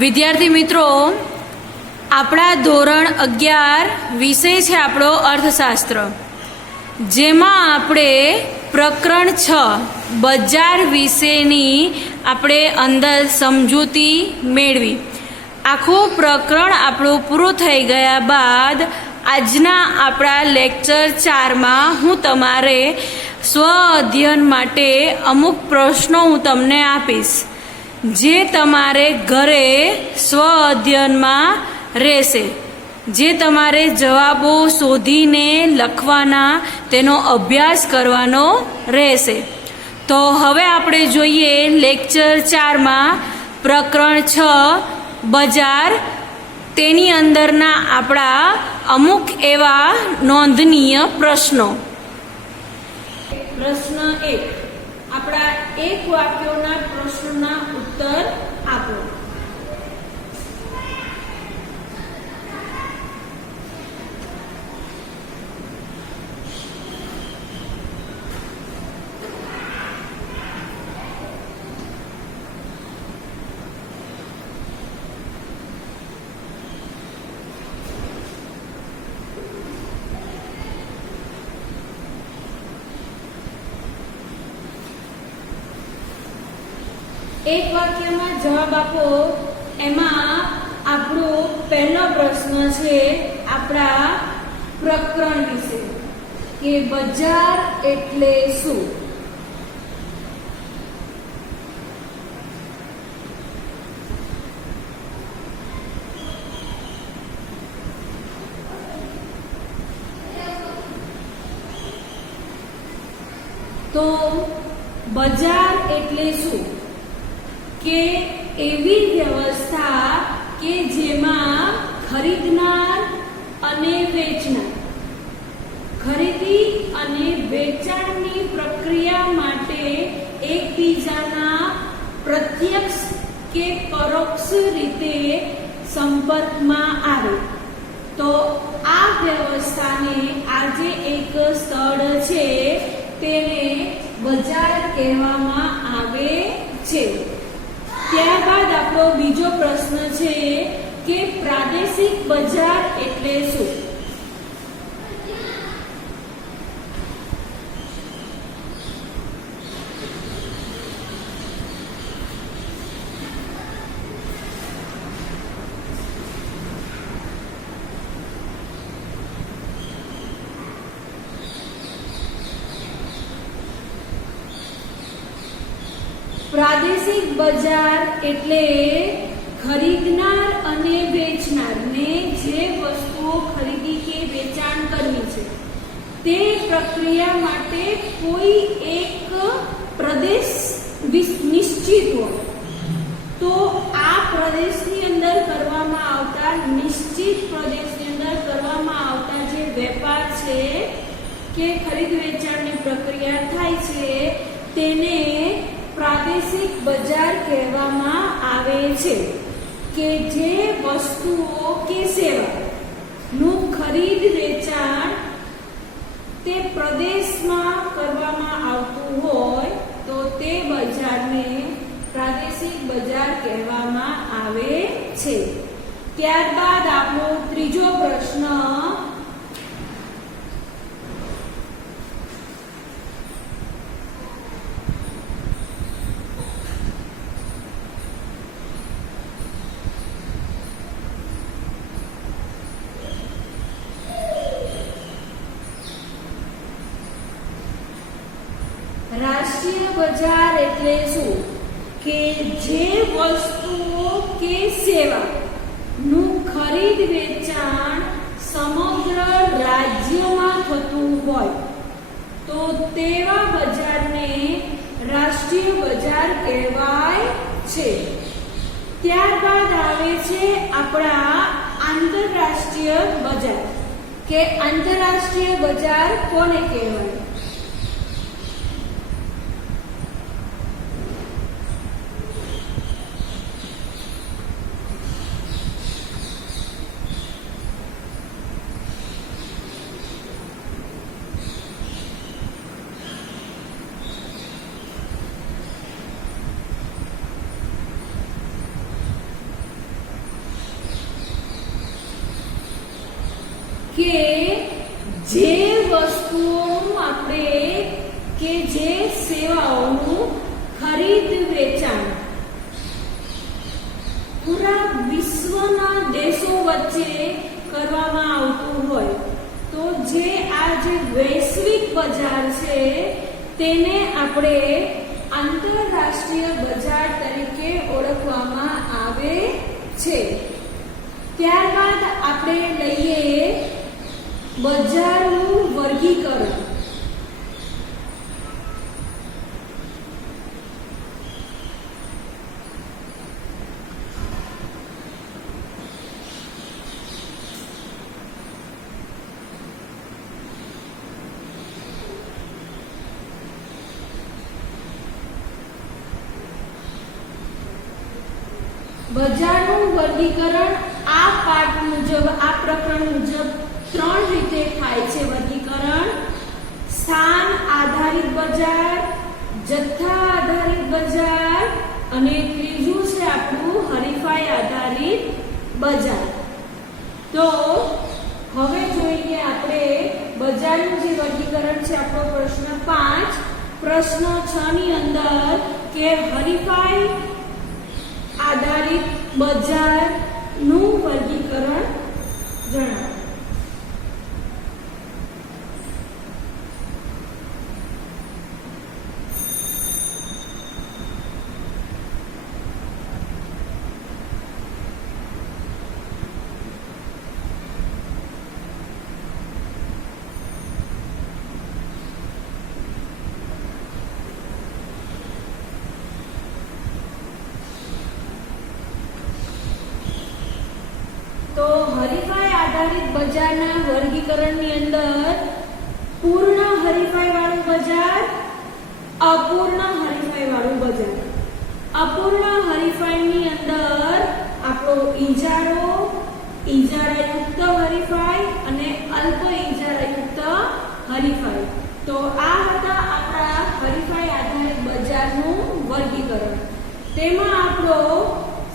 વિદ્યાર્થી મિત્રો, આપણા ધોરણ 11 વિષય છે આપણો અર્થશાસ્ત્ર, જેમાં આપણે પ્રકરણ 6 બજાર વિશેની આપણે અંદર સમજૂતી મેળવી. આખું પ્રકરણ આપણું પૂરું થઈ ગયા બાદ આજના આપણા લેક્ચર 4માં હું તમારે સ્વ અધ્યયન માટે અમુક પ્રશ્નો હું તમને આપીશ, જે તમારે ઘરે સ્વ અધ્યયનમાં રહેશે, જે તમારે જવાબો શોધીને લખવાના, તેનો અભ્યાસ કરવાનો રહેશે. તો હવે આપણે જોઈએ લેક્ચર 4માં પ્રકરણ 6 બજાર, તેની અંદરના આપણા અમુક એવા નોંધનીય પ્રશ્નો. પ્રશ્ન 1, આપણા એક વાક્યોના પ્રશ્નોના ઉત્તર આપો. એક વાક્યમાં જવાબ આપો. એમાં આપણો પહેલો પ્રશ્ન છે આપણા પ્રકરણ વિશે, કે બજાર એટલે શું? તો બજાર એટલે શું? કે એવી વ્યવસ્થા કે જેમાં ખરીદનાર અને વેચનાર ખરીદી અને વેચાણની પ્રક્રિયા માટે એકબીજાના પ્રત્યક્ષ કે પરોક્ષ રીતે સંપર્કમાં આવે. તો આ વ્યવસ્થાને આજે એક સ્થળ છે તેને બજાર કહેવામાં આવે છે. ત્યારબાદ આપણો બીજો પ્રશ્ન છે કે પ્રાદેશિક બજાર એટલે શું? પ્રાદેશિક બજાર એટલે ખરીદનાર અને વેચનારને જે વસ્તુઓ ખરીદી કે વેચાણ કરવી છે તે પ્રક્રિયા માટે કોઈ એક પ્રદેશ નિશ્ચિત હોય, તો આ પ્રદેશની અંદર કરવામાં આવતા, નિશ્ચિત પ્રદેશની અંદર કરવામાં આવતા જે વેપાર છે કે ખરીદ વેચાણની પ્રક્રિયા થાય છે તેને પ્રાદેશિક બજાર કહેવામાં આવે છે. કે જે વસ્તુઓ કે સેવાનું ખરીદ વેચાણ તે પ્રદેશમાં કરવામાં આવતું હોય તો તે બજારને પ્રાદેશિક બજાર કહેવામાં આવે છે. ત્યારબાદ આપણો ત્રીજો પ્રશ્ન, રાષ્ટ્રીય બજાર એટલે શું? કે જે વસ્તુઓ કે સેવાનું ખરીદ વેચાણ સમગ્ર રાજ્યમાં થતું હોય તો તેવા બજારને રાષ્ટ્રીય બજાર કહેવાય છે. ત્યારબાદ આવે છે આપણા આંતરરાષ્ટ્રીય બજાર, કે આંતરરાષ્ટ્રીય બજાર કોને કહેવાય? જે વસ્તુઓનું આપણે કે જે સેવાઓનું ખરીદ વેચાણ પૂરા વિશ્વના દેશો વચ્ચે કરવામાં આવતું હોય તો જે આ જે વૈશ્વિક બજાર છે તેને આપણે આંતરરાષ્ટ્રીય બજાર તરીકે ઓળખવામાં આવે છે. ત્યારબાદ આપણે લઈએ બજારનું વર્ગીકરણ. બજારનું વર્ગીકરણ આ પાઠ મુજબ આ પ્રકરણ મુજબ 3 રીતે થાય છે. વર્ગીકરણ સ્થાન આધારિત બજાર, જથ્થા આધારિત બજાર અને ત્રીજું છે આપણું હરીફાઈ આધારિત બજાર. તો હવે જોઈએ આપણે બજારનું જે વર્ગીકરણ છે આપણો પ્રશ્ન 5. પ્રશ્ન 6 ની અંદર કે હરીફાઈ આધારિત બજારનું વર્ગીકરણ જણાવો. તો હરીફાઈ આધારિત બજારના વર્ગીકરણની અંદર પૂર્ણ હરીફાઈ વાળું બજાર, અપૂર્ણ હરીફાઈ વાળું બજાર. અપૂર્ણ હરીફાઈની અંદર આપણો ઈજારો, ઈજારાયુક્ત હરીફાઈ અને અલ્પ ઈજારાયુક્ત હરીફાઈ. તો આ હતા આપણા હરીફાઈ આધારિત બજારનું વર્ગીકરણ. તેમાં આપણો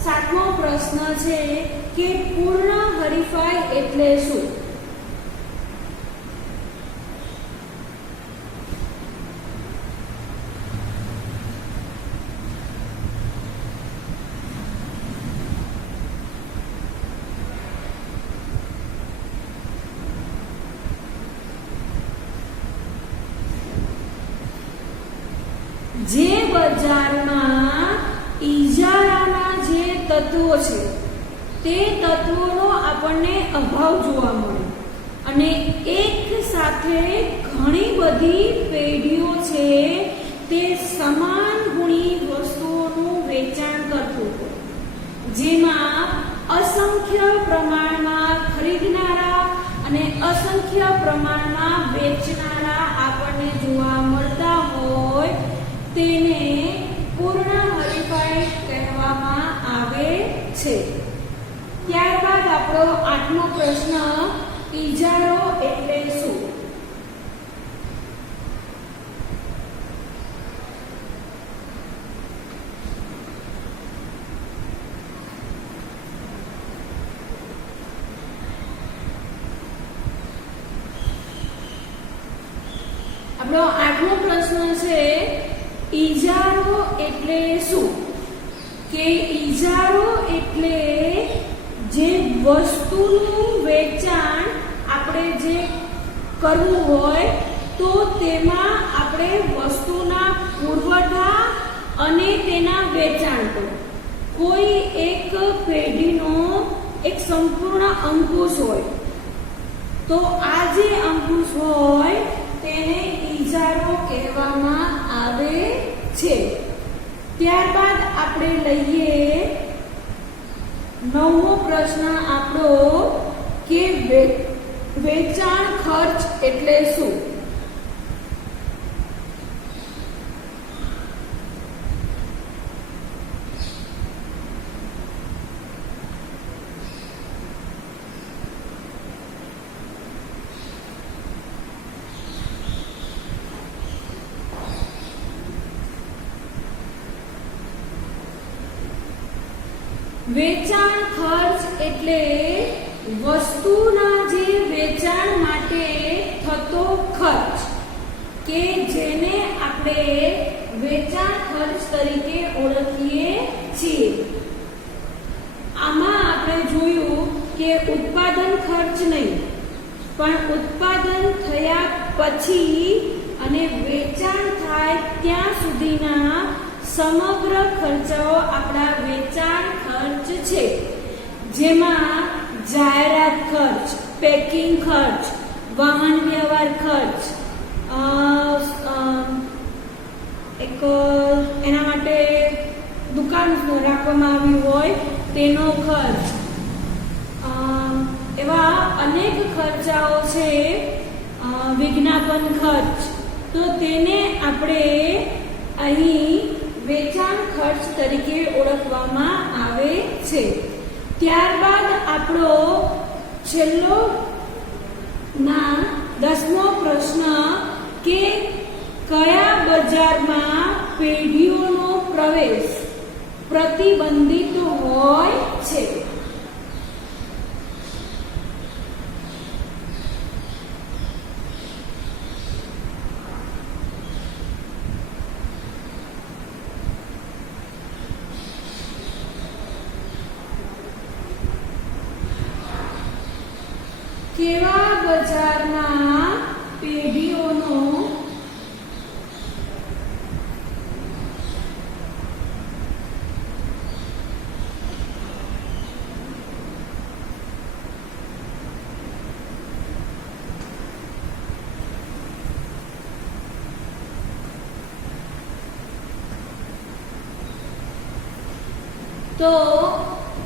7મો પ્રશ્ન છે કે પૂર્ણ હરીફાઈ એટલે શું? જે બજારમાં ઈજારાના જે તત્વો છે તે તત્વોનો આપણને અભાવ જોવા મળે અને એક સાથે ઘણી બધી પેઢીઓ છે તે સમાન ગુણી વસ્તુઓનું વેચાણ કરતું હોય, જેમાં અસંખ્ય પ્રમાણમાં ખરીદનારા અને અસંખ્ય પ્રમાણમાં વેચનારા આપણને જોવા મળતા હોય તેને પૂર્ણ હરીફાઈ કહેવામાં આવે છે. ત્યારબાદ આપણો 8મો પ્રશ્ન ઈજારો એટલે શું? આપણો 8મો પ્રશ્ન છે ઈજારો એટલે શું? કે ઈજારો એટલે જે વસ્તુનું વેચાણ આપણે જે કરવું હોય તો તેમાં આપણે વસ્તુના પુરવઠા અને તેના વેચાણ પર કોઈ એક પેઢીનો એક સંપૂર્ણ અંકુશ હોય તો આ જે અંકુશ હોય તેને ઈજારો કહેવામાં આવે છે. ત્યારબાદ આપણે લઈએ 9મો પ્રશ્ન આપણો કે વેચાણ ખર્ચ એટલે શું? વેચાણ ખર્ચ એટલે વસ્તુના જે વેચાણ માટે થતો ખર્ચ કે જેને આપણે વેચાણ ખર્ચ તરીકે ઓળખીએ છીએ. આમાં આપણે જોયું કે ઉત્પાદન ખર્ચ નહીં, પણ ઉત્પાદન થયા પછી અને વેચાણ થાય ત્યાં સુધીના સમગ્ર ખર્ચાઓ આપણા વેચાણ ખર્ચ છે, જેમાં જાહેરાત ખર્ચ, પેકિંગ ખર્ચ, વાહન વ્યવહાર ખર્ચ, એના માટે દુકાન રાખવામાં આવી હોય તેનો ખર્ચ, એવા અનેક ખર્ચાઓ છે. વિજ્ઞાપન ખર્ચ, તો તેને આપણે અહીં વેચાણ ખર્ચ તરીકે ઓળખવામાં આવે છે. ત્યારબાદ આપણો છેલ્લો 10મો પ્રશ્ન કે કયા બજારમાં પેઢીઓનો પ્રવેશ પ્રતિબંધિત હોય છે? કેવા બજારમાં પેઢીઓનો તો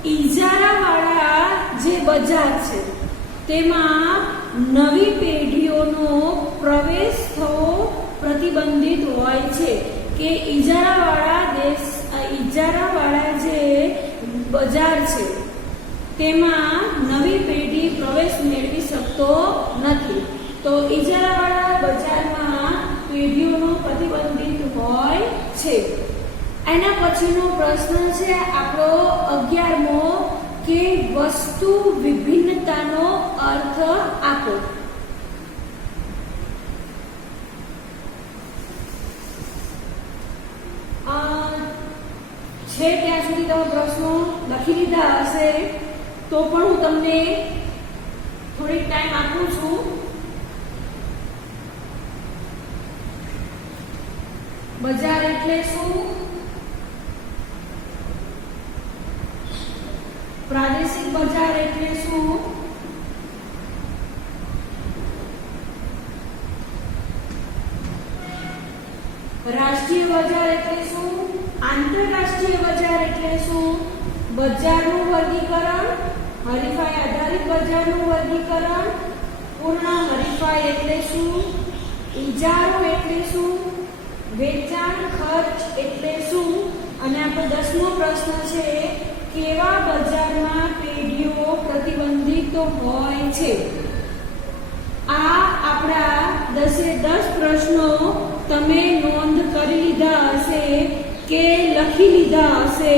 ઈજારાવાળા જે બજાર છે તેમાં નવી પેઢીઓનો પ્રવેશ થવો પ્રતિબંધિત હોય છે કે ઈજારાવાળા જે બજાર છે તેમાં નવી પેઢી પ્રવેશ મેળવી શકતો નથી. તો ઈજારાવાળા બજારમાં પેઢીઓનો પ્રતિબંધિત હોય છે. એના પછીનો પ્રશ્ન છે આપણો 11મો કે વસ્તુ વિભિન્નતાનો અર્થ આપો. છે ત્યાં સુધી તમે પ્રશ્નો લખી લીધા હશે, તો પણ હું તમને થોડીક ટાઈમ આપું છું. બજાર એટલે શું? પ્રાદેશિક બજાર એટલે શું? રાષ્ટ્રીય બજાર એટલે શું? આંતરરાષ્ટ્રીય બજાર એટલે શું? બજારનું વર્ગીકરણ, હરીફાઈ આધારિત બજારનું વર્ગીકરણ, પૂર્ણ હરીફાઈ એટલે શું? ઇજારો એટલે શું? વેચાણ ખર્ચ એટલે શું? અને આપણો 10મો પ્રશ્ન છે કેવા બજારમાં પેઢીઓ પ્રતિબંધિત હોય છે? આ આપણા 10 પ્રશ્નો તમે નોંધ કરી લીધા હશે કે લખી લીધા હશે.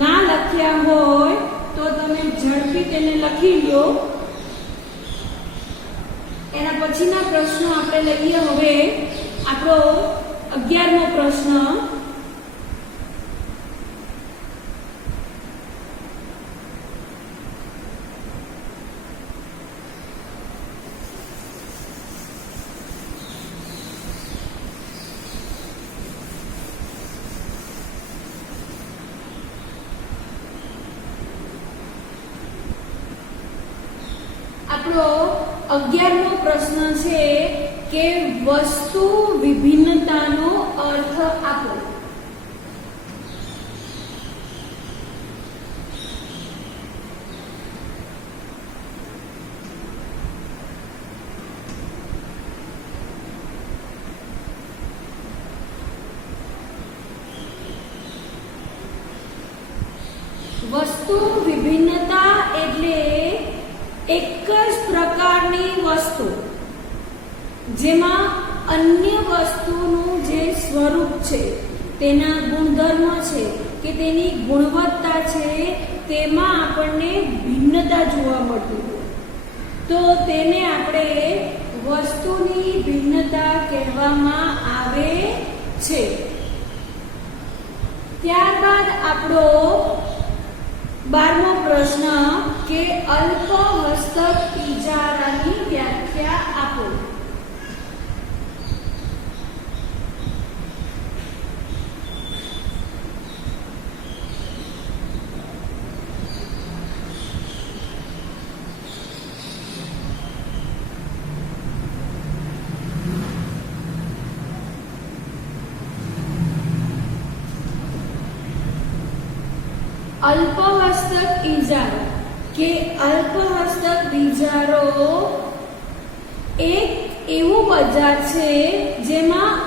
ના લખ્યા હોય તો તમે ઝડપી તેને લખી લો. એના પછીના પ્રશ્નો આપણે લઈએ. હવે આપણો 11મો પ્રશ્ન આપણો 11મો પ્રશ્ન છે કે વસ્તુ વિભિન્નતાનો અર્થ આપો. વસ્તુ વિભિન્નતા એટલે એક જ પ્રકારની વસ્તુ જેમાં અન્ય વસ્તુનું જે સ્વરૂપ છે, તેના ગુણધર્મ છે કે તેની ગુણવત્તા છે તેમાં આપણને ભિન્નતા જોવા મળતી હોય તો તેને આપણે વસ્તુની ભિન્નતા કહેવામાં આવે છે. ત્યારબાદ આપણો 12મો પ્રશ્ન કે અલ્પ હસ્તક ઇજારાની વ્યાખ્યા આપો. અલ્પ હસ્તક ઇજારો કે અલ્પ હસ્તક ઇજારો એક એવું બજાર છે જેમાં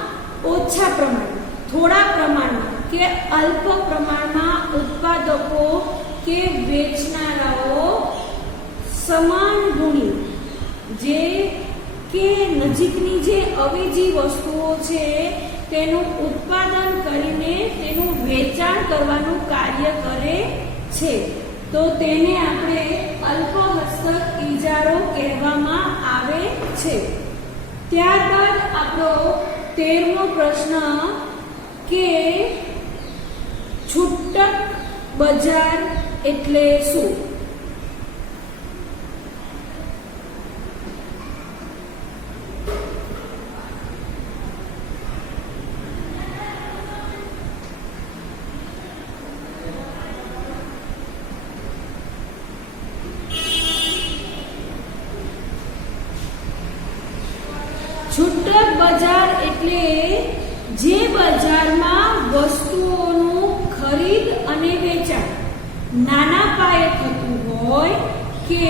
ઓછા પ્રમાણમાં, થોડા પ્રમાણમાં કે અલ્પ પ્રમાણમાં ઉત્પાદકો કે વેચનારાઓ સમાન ગુણી જે કે નજીકની જે અવેજી વસ્તુઓ છે તેનું ઉત્પાદન કરીને તેનું વેચાણ કરવાનું કાર્ય કરે છે તો તેને આપણે અલ્પ હસ્તક ઇજારો કહેવામાં આવે છે. ત્યારબાદ આપણો 13મો પ્રશ્ન કે છૂટક બજાર એટલે શું? છૂટક બજાર એટલે જે બજારમાં વસ્તુઓનું ખરીદ અને વેચાણ નાના પાયે થતું હોય કે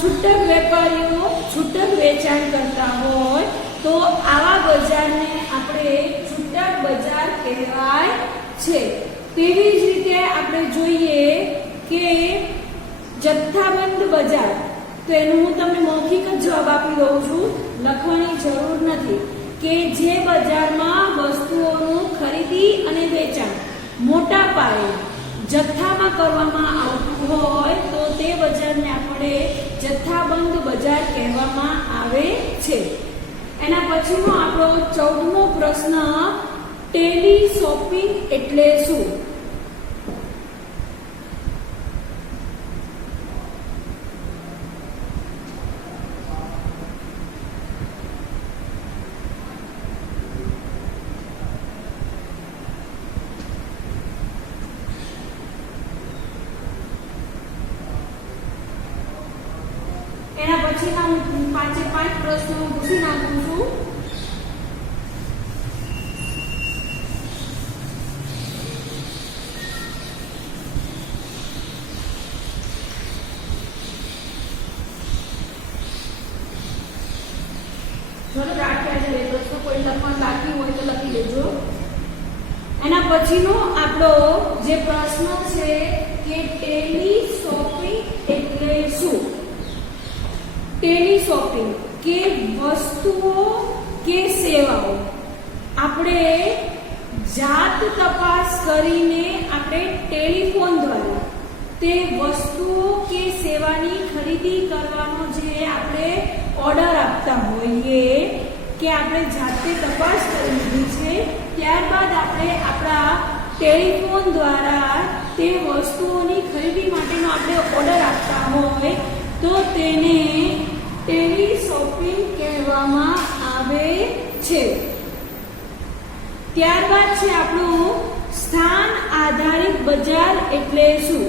છૂટક વેપારીઓ છૂટક વેચાણ કરતા હોય તો આવા બજારને આપણે છૂટક બજાર કહેવાય છે. તેવી જ રીતે આપણે જોઈએ કે જથ્થાબંધ બજાર તો એનું હું તમને મૌખિક જ જવાબ આપી દઉં છું, લખવાની જરૂર નથી કે જે બજારમાં વસ્તુઓનું ખરીદી અને વેચાણ મોટા પાયે જથ્થામાં કરવામાં આવતું હોય તો તે બજારને આપણે જથ્થાબંધ બજાર કહેવામાં આવે છે. એના પછીનો આપણો 14મો પ્રશ્ન ટેલી શોપિંગ એટલે શું? એના પછીના હું 5 પ્રશ્નો પૂછી નાખું છું. ચલો રાખ્યા છે પ્રશ્નો, કોઈ લખવાનું બાકી હોય તો લખી લેજો. એના પછીનો આપણો જે પ્રશ્ન છે કે ટેલી શોપિંગ એટલે શું? ટેલી શોપિંગ કે વસ્તુઓ કે સેવાઓ આપણે જાત તપાસ કરીને આપણે ટેલિફોન દ્વારા તે વસ્તુઓ કે સેવાની ખરીદી કરવાનો જે આપણે ઓર્ડર આપતા હોઈએ કે આપણે જાતે તપાસ કરી લીધી છે ત્યારબાદ આપણે આપણા ટેલિફોન દ્વારા તે વસ્તુઓની ખરીદી માટેનો આપણે ઓર્ડર આપતા હોય તો તેને ટેલી શોપિંગ કહેવામાં આવે છે. ત્યારબાદ છે આપણું સ્થાન આધારિત બજાર એટલે શું?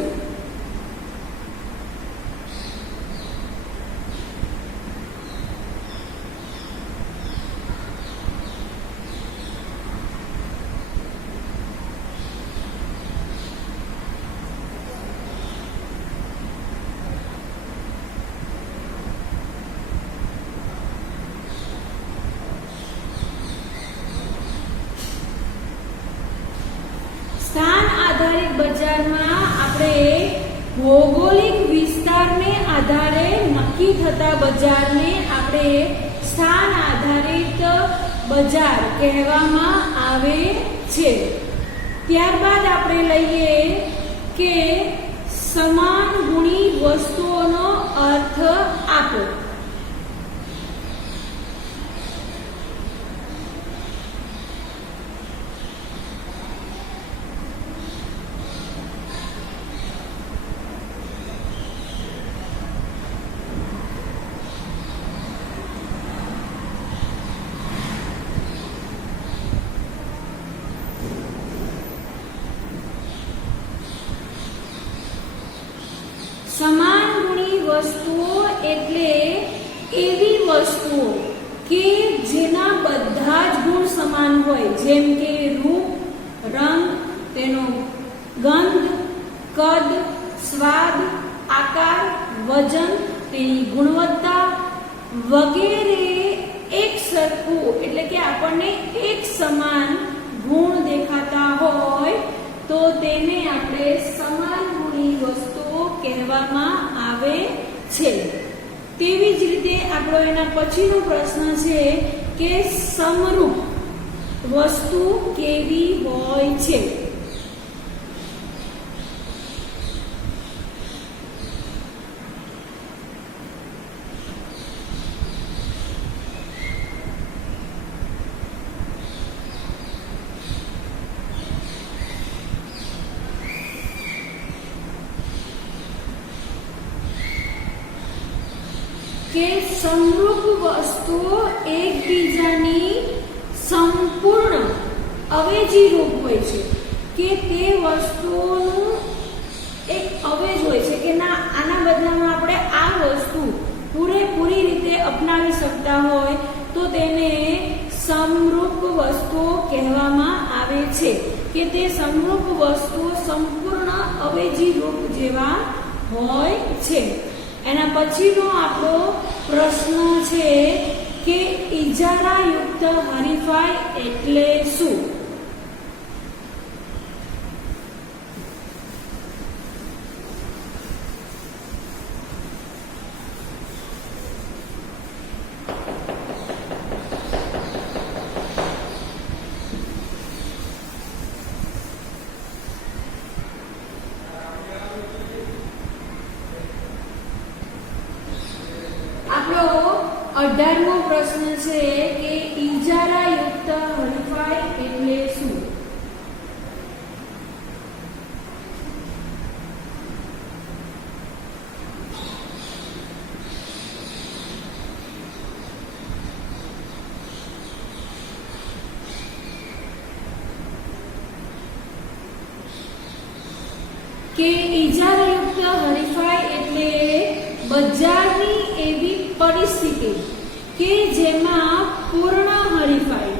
સ્થાન આધારિત બજારમાં આપણે ભૌગોલિક વિસ્તારને આધારે નક્કી થતા બજારને આપણે સ્થાન આધારિત બજાર કહેવામાં આવે છે. ત્યારબાદ આપણે લઈએ કે સમાન ગુણી વસ્તુઓનો અર્થ આપો. સમાન ગુણી વસ્તુઓ એટલે એવી વસ્તુઓ કે જેના બધા જ ગુણ સમાન હોય, જેમ કે રૂપ, રંગ, તેનો ગંધ, કદ, સ્વાદ, આકાર, વજન, તેની ગુણવત્તા વગેરે એક સરખું એટલે કે આપણને એક સમાન ગુણ દેખાતા હોય તો તેને આપણે સમાન ગુણી વસ્તુઓ કહેવામાં આવે છે. તેવી જ રીતે આપણો એના પછીનો પ્રશ્ન છે કે સમરૂપ વસ્તુ કેવી હોય છે. કે સમરૂપ વસ્તુઓ એકબીજાની સંપૂર્ણ અવેજી રૂપ હોય છે, કે તે વસ્તુઓનું એક અવેજ હોય છે કે ના આના બદલામાં આપણે આ વસ્તુ પૂરેપૂરી રીતે અપનાવી શકતા હોય તો તેને સમરૂપ વસ્તુઓ કહેવામાં આવે છે, કે તે સમરૂપ વસ્તુઓ સંપૂર્ણ અવેજી રૂપ જેવા હોય છે. એના પછીનો આપણો પ્રશ્ન છે કે ઇજારાયુક્ત હરીફાઈ એટલે શું? આપણો 18મો પ્રશ્ન છે કે ઇજારાયુક્ત હરીફાઈ એટલે શું? કે ઇજારાયુક્ત હરીફાઈ એટલે બજારની એવી પરિસ્થિતિ કે જેમાં પૂર્ણ હરીફાઈ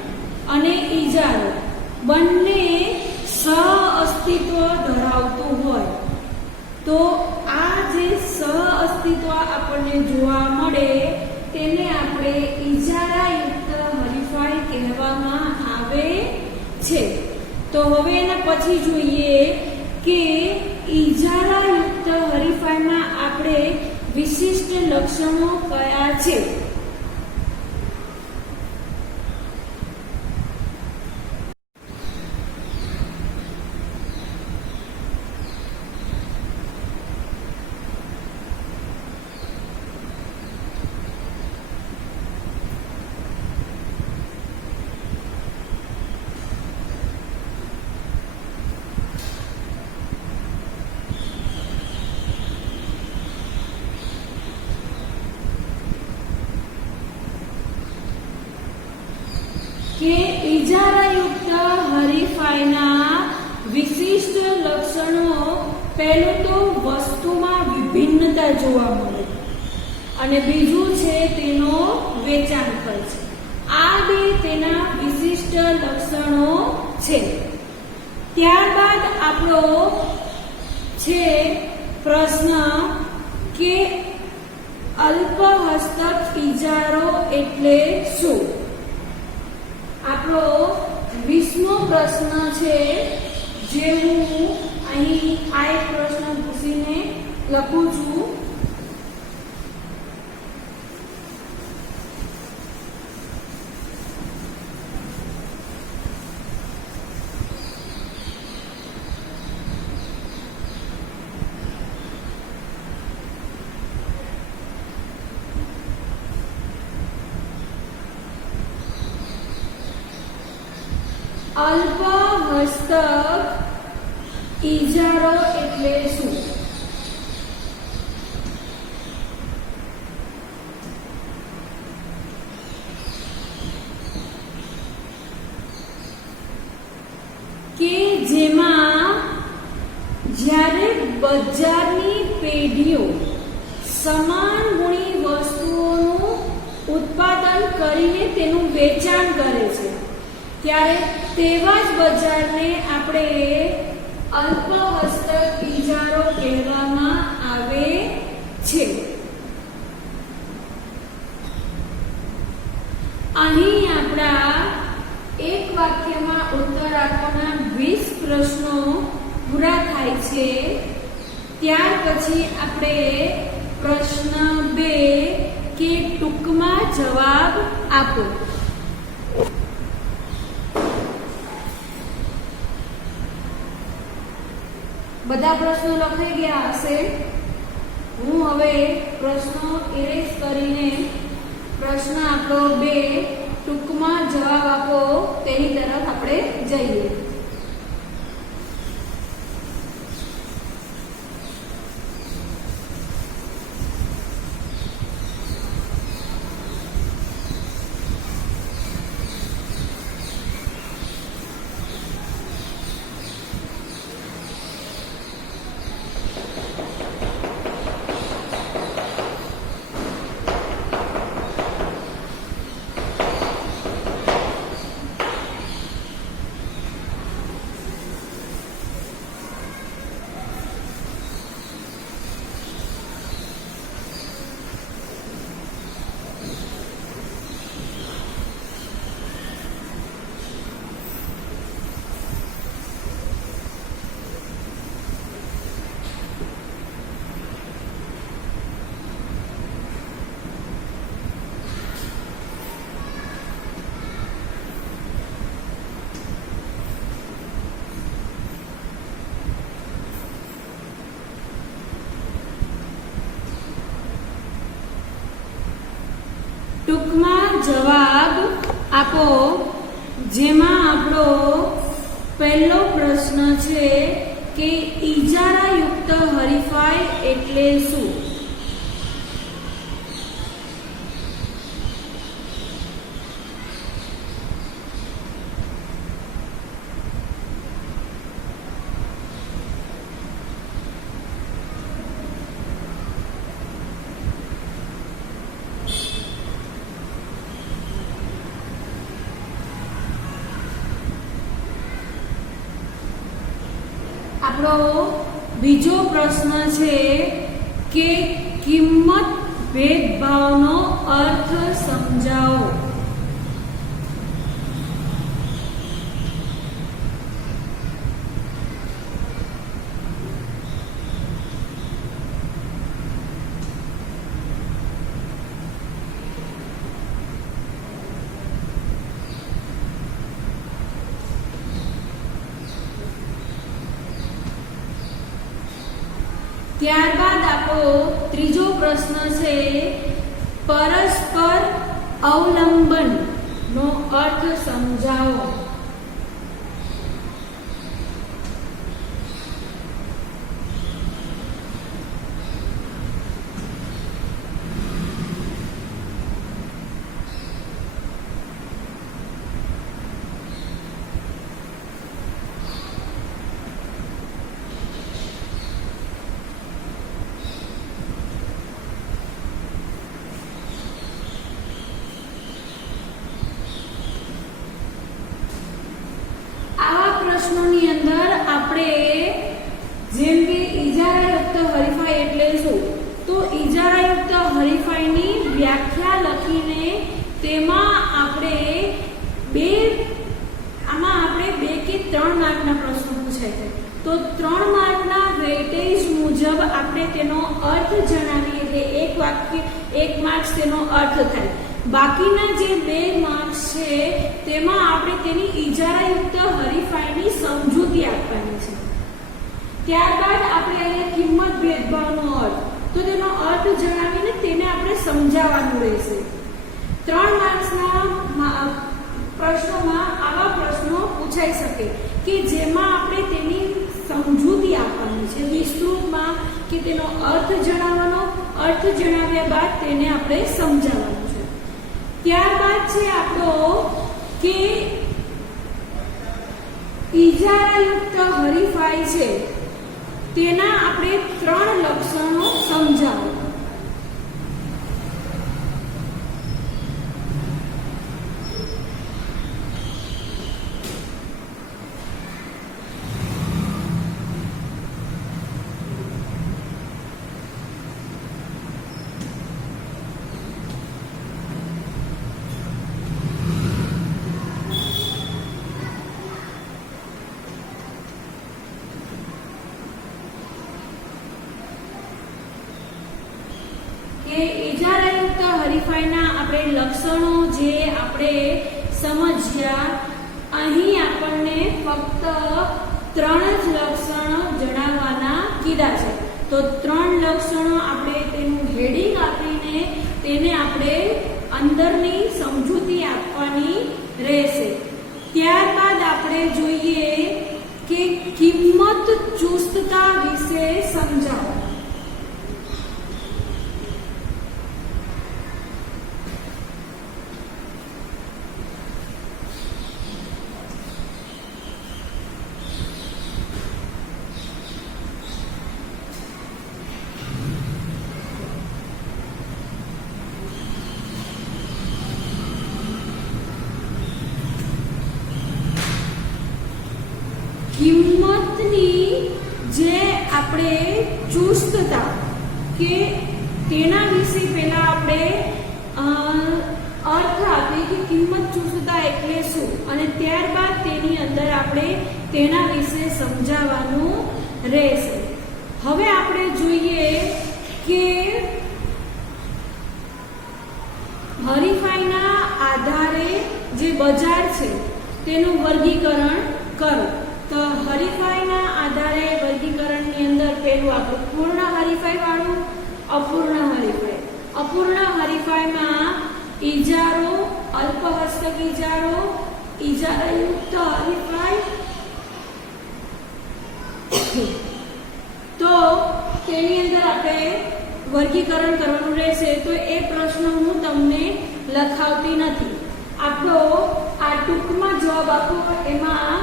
અને ઇજારો બંને સહઅસ્તિત્વ ધરાવતું હોય. તો આ જે સહઅસ્તિત્વ આપણને જોવા મળે તેને આપણે ઇજારાયુક્ત હરીફાઈ કહેવામાં આવે છે. તો હવે એના પછી જોઈએ કે ઇજારાયુક્ત હરીફાઈમાં આપણે વિશિષ્ટ લક્ષણો કયા છે? કે ઇજારાયુક્ત હરીફાઈના વિશિષ્ટ લક્ષણો, પહેલું તો વસ્તુમાં વિભિન્નતા જોવા મળે અને બીજું છે તેનો વેચાણ ખર્ચ. આ બે તેના વિશિષ્ટ લક્ષણો છે. ત્યારબાદ આપણો છે પ્રશ્ન કે અલ્પ હસ્તક ઇજારો એટલે શું? આપણો 20મો પ્રશ્ન છે, જે હું અહીં આ એક પ્રશ્ન પૂછીને લખું છું. અલ્પ હસ્તક ઈજારો એટલે શું? કે જેમાં જ્યારે બજારની પેઢીઓ સમાન ગુણી વસ્તુઓનું ઉત્પાદન કરીને તેનું વેચાણ કરે છે ત્યારે તેવા જ બજારને આપણે અલ્પ હસ્તક ઈજારો કહેવામાં આવે છે. અહીં આપણા એક વાક્યમાં ઉત્તર આપવાના 20 પ્રશ્નો પૂરા થાય છે. ત્યાર પછી આપણે પ્રશ્ન 2 કે ટૂંકમાં જવાબ આપો. બધા પ્રશ્નો લખાઈ ગયા હશે. હું હવે પ્રશ્નો ઇરેઝ કરીને પ્રશ્ન આપણો 2 ટૂંકમાં જવાબ આપો તેની તરફ આપણે જઈએ. ટૂંકમાં જવાબ આપો જેમાં આપણો પહેલો પ્રશ્ન છે કે ઈજારાયુક્ત હરીફાઈ એટલે શું? આપણો બીજો પ્રશ્ન છે કે કિંમત ભેદભાવનો અર્થ સમજાવો. ત્યારબાદ આપણો ત્રીજો પ્રશ્ન છે પરસ્પર અવલંબન નો અર્થ સમજાવો. પ્રશ્નોની અંદર આપણે જેમ કે ઈજારાયુક્ત હરીફાઈ એટલે શું, તો ઈજારાયુક્ત હરીફાઈની વ્યાખ્યા લખીને તેમાં આપણે બે કે 3 માર્કના પ્રશ્નો પૂછાય છે. તો 3 માર્કના વેટેજ મુજબ આપણે તેનો અર્થ જણાવીએ એટલે એક માર્ક્સ તેનો અર્થ થાય. બાકીના જે 2 માર્ક્સ છે તેમાં આપણે તેની ઈજારાયુક્ત હરીફાઈની સમજૂતી આપવાની છે. ત્યારબાદ આપણે અહીંયા કિંમત ભેદભાવનો અર્થ, તો તેનો અર્થ જણાવીને તેને આપણે સમજાવવાનું રહેશે. 3 માર્ક્સના પ્રશ્નોમાં આવા પ્રશ્નો પૂછાઈ શકે કે જેમાં આપણે તેની સમજૂતી આપવાની છે, વિસ્તૃતમાં કે તેનો અર્થ જણાવવાનો, અર્થ જણાવ્યા બાદ તેને આપણે સમજાવવાનું છે. ત્યારબાદ છે આપણો કે ઈજારાયુક્ત હરીફાઈ છે તેના આપણે 3 લક્ષણો સમજાવો. ઈજારાયુક્ત હરીફાઈના આપણે લક્ષણો જે આપણે સમજ્યા, અહીં આપણને ફક્ત 3 જ લક્ષણો જણાવવાના કીધા છે. તો 3 લક્ષણો આપણે તેનું હેડિંગ આપીને તેને આપણે અંદરની સમજૂતી આપવાની રહેશે. ત્યારબાદ આપણે જોઈએ કે કિંમત ચુસ્તતા વિશે સમજાવો. કિંમતની જે આપણે ચુસ્તતા કે તેના વિશે પહેલા આપણે અર્થ આપીએ કે કિંમત ચુસ્તતા એટલે શું, અને ત્યારબાદ તેની અંદર આપણે તેના વિશે સમજાવવાનું રહેશે. હવે આપણે જોઈએ કે હરીફાઈના આધારે જે બજાર છે તેનું વર્ગીકરણ કરો. તો હરીફાઈના આધારે વર્ગીકરણની અંદર પહેલું આપણું પૂર્ણ હરીફાઈ વાળું, અપૂર્ણ હરીફાઈ. અપૂર્ણ હરીફાઈમાં ઈજારો, અલ્પહસ્તક ઈજારો, ઈજારાયુક્ત હરીફાઈ. તો તેની અંદર આપણે વર્ગીકરણ કરવાનું રહેશે. તો એ પ્રશ્ન હું તમને લખાવતી નથી, આપણો આ ટૂંકમાં જવાબ આપો. એમાં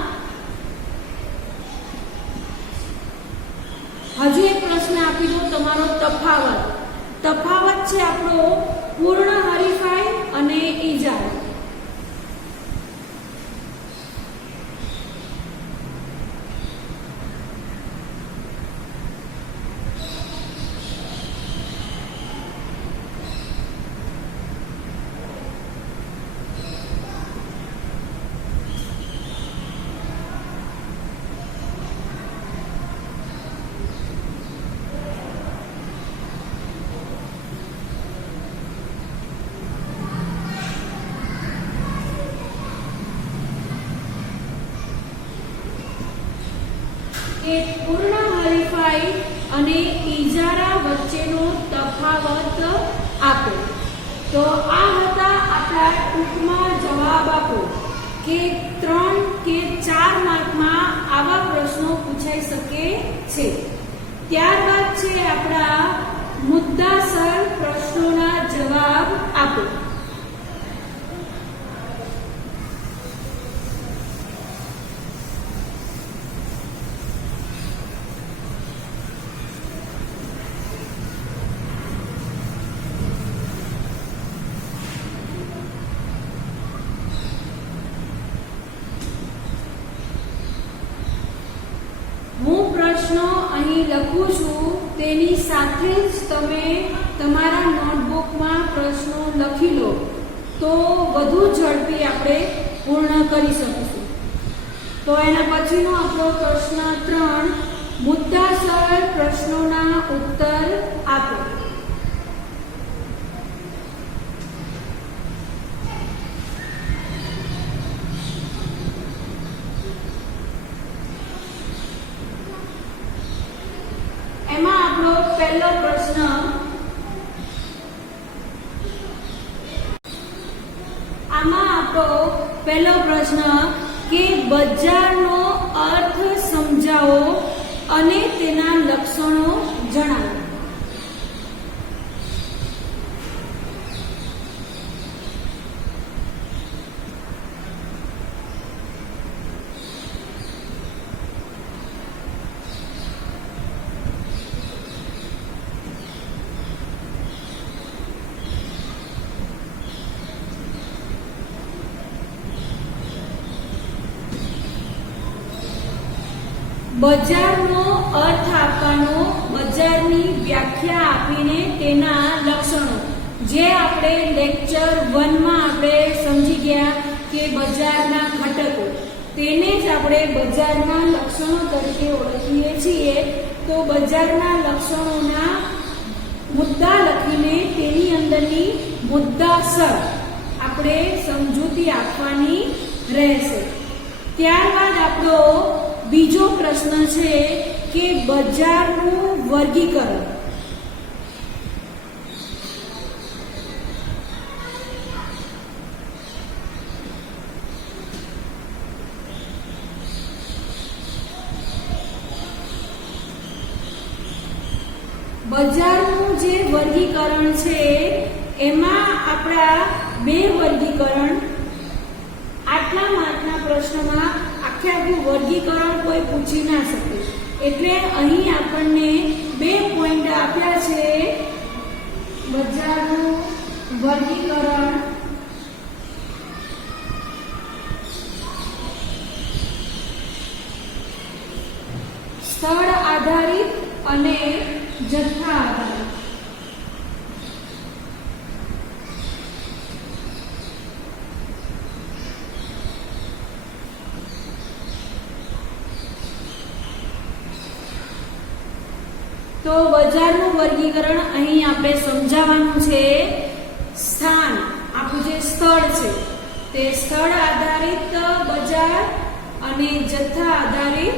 હજુ એક પ્રશ્ન આપી દો, તમારો તફાવત. તફાવત છે આપણો પૂર્ણ હરીફાઈ અને ઈજારો. કે પૂર્ણ હરીફાઈ અને ઈજારા વચ્ચેનો તફાવત આપો. તો આ હતા આપણા ટૂંકમાં જવાબ આપો કે 3 કે 4 માર્કમાં આવા પ્રશ્નો પૂછાઈ શકે છે. ત્યારબાદ છે આપણા મુદ્દાસર પ્રશ્નોના જવાબ આપો. પ્રશ્નો અહીં લખું છું, તેની સાથે જ તમે તમારા નોટબુકમાં પ્રશ્નો લખી લો તો વધુ ઝડપી આપણે પૂર્ણ કરી શકીશું. તો એના પછીનો આપણો પ્રશ્ન 3, મુદ્દાસર પ્રશ્નોના ઉત્તર આપો. એમાં આપણો પહેલો પ્રશ્ન, આમાં આપણો પહેલો પ્રશ્ન કે બજારનો અર્થ સમજાવો અને તેના લક્ષણો જણાવો. બજારનો અર્થ આપવાનો, બજારની વ્યાખ્યા આપીને તેના લક્ષણો, જે આપણે લેક્ચર 1 માં આપણે સમજી ગયા કે બજારના ઘટકો, તેને જ આપણે બજારના લક્ષણો તરીકે ઓળખીએ છીએ. તો બજારના લક્ષણોના મુદ્દા લખીને તેની અંદરની મુદ્દાસર આપણે સમજૂતી આપવાની રહેશે. ત્યારબાદ આપણો બીજો પ્રશ્ન છે કે બજારનું વર્ગીકરણ. બજારનું જે વર્ગીકરણ છે એમાં આપણા બે વર્ગીકરણ, આટલા માર્કના પ્રશ્નમાં આખું વર્ગીકરણ કોઈ પૂછી ના શકે, એટલે અહીં આપણને 2 પોઈન્ટ આપ્યા છે. બજારનું વર્ગીકરણ, સ્થળ આધારિત અને જથ્થા આધારિત. તો બજારનું વર્ગીકરણ અહીં આપણે સમજાવવાનું છે. સ્થાન, આપણું જે સ્થળ છે તે સ્થળ આધારિત બજાર અને જથ્થા આધારિત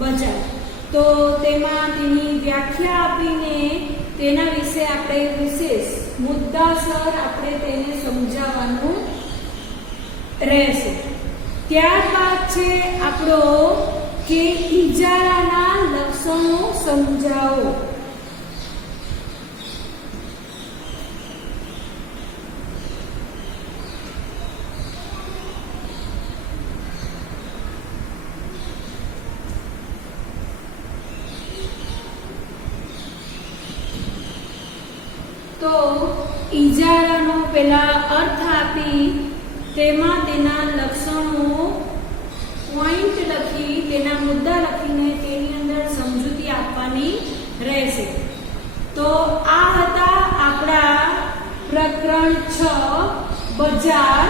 બજાર. તો તેમાં તેની વ્યાખ્યા આપીને તેના વિશે આપણે વિશેષ મુદ્દાસર આપણે તેને સમજાવવાનું રહેશે. ત્યારબાદ છે આપણો કે ઇજારાના લક્ષણો સમજાવો. તો ઇજારાનો પેલા અર્થ આપી તેમાં તેના લક્ષણો પોઈન્ટ લખી તેના મુદ્દા લખીને તેની અંદર સમજૂતી આપવાની રહેશે. તો આ હતા આપણા પ્રકરણ 6 બજાર,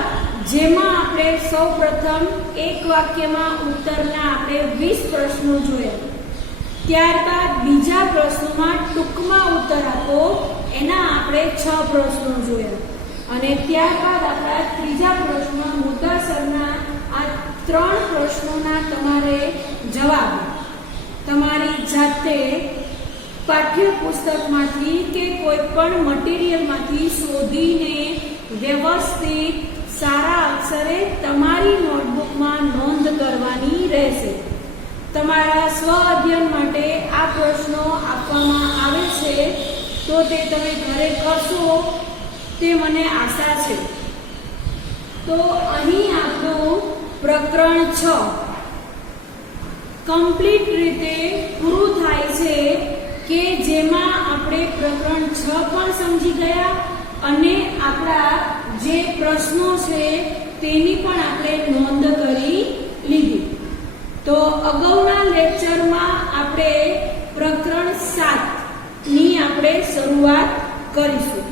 જેમાં આપણે સૌપ્રથમ એક વાક્યમાં ઉત્તરના આપણે 20 પ્રશ્નો જોયા. ત્યારબાદ બીજા પ્રશ્નોમાં ટૂંકમાં ઉત્તર આપો, એના આપણે 6 પ્રશ્નો જોયા. અને ત્યારબાદ આપણા ત્રીજા પ્રશ્ન મુદ્દાસરના આ 3 પ્રશ્નોના તમારે જવાબ તમારી જાતે પાઠ્યપુસ્તકમાંથી કે કોઈ પણ મટીરિયલમાંથી શોધીને વ્યવસ્થિત સારા અક્ષરે તમારી નોટબુકમાં નોંધ કરવાની રહેશે. તમારા સ્વ અધ્યયન માટે આ પ્રશ્નો આપવામાં આવે છે, તો તે તમે ઘરે કરશો તે મને આશા છે. તો અહીં આપણું પ્રકરણ 6 કમ્પ્લીટ રીતે પૂરું થાય છે, કે જેમાં આપણે પ્રકરણ 6 પણ સમજી ગયા અને આપણા જે પ્રશ્નો છે તેની પણ આપણે નોંધ કરી લીધી. તો અગાઉના લેક્ચરમાં આપણે પ્રકરણ 7 ની આપણે શરૂઆત કરીશું.